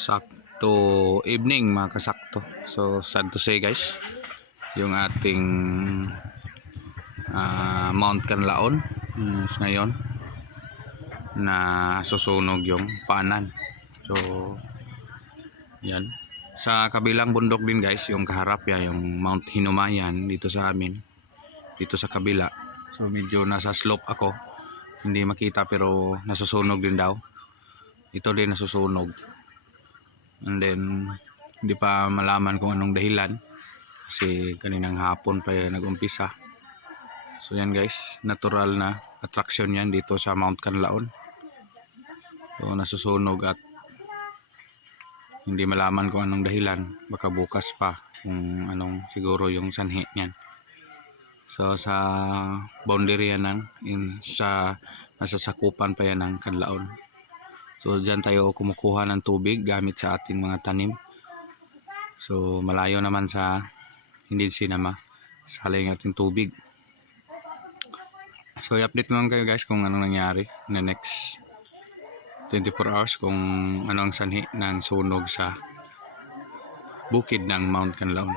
Sakto evening mga kasakto. So sad to say guys, yung ating Mount Canlaon ngayon na susunog yung paanan. So yan, sa kabilang bundok din guys, yung kaharap ya, yung Mount Hinumayan dito sa amin, dito sa kabila. So medyo nasa slope ako, hindi makita pero nasusunog din daw. Ito din nasusunog. And then hindi pa malaman kung anong dahilan kasi kaninang hapon pa yan nag-umpisa. So yan guys, natural na attraction yan dito sa Mount Canlaon. So nasusunog at hindi malaman kung anong dahilan. Baka bukas pa kung anong siguro yung sanhi niyan. So sa boundary yan sa nasasakupan pa yan ng Canlaon. So dyan tayo kumukuha ng tubig gamit sa ating mga tanim. So malayo naman sa hindi sinama sala yung ating tubig. So i-update naman kayo guys kung anong nangyari na next 24 hours, kung ano ang sanhi ng sunog sa bukid ng Mount Canlaon.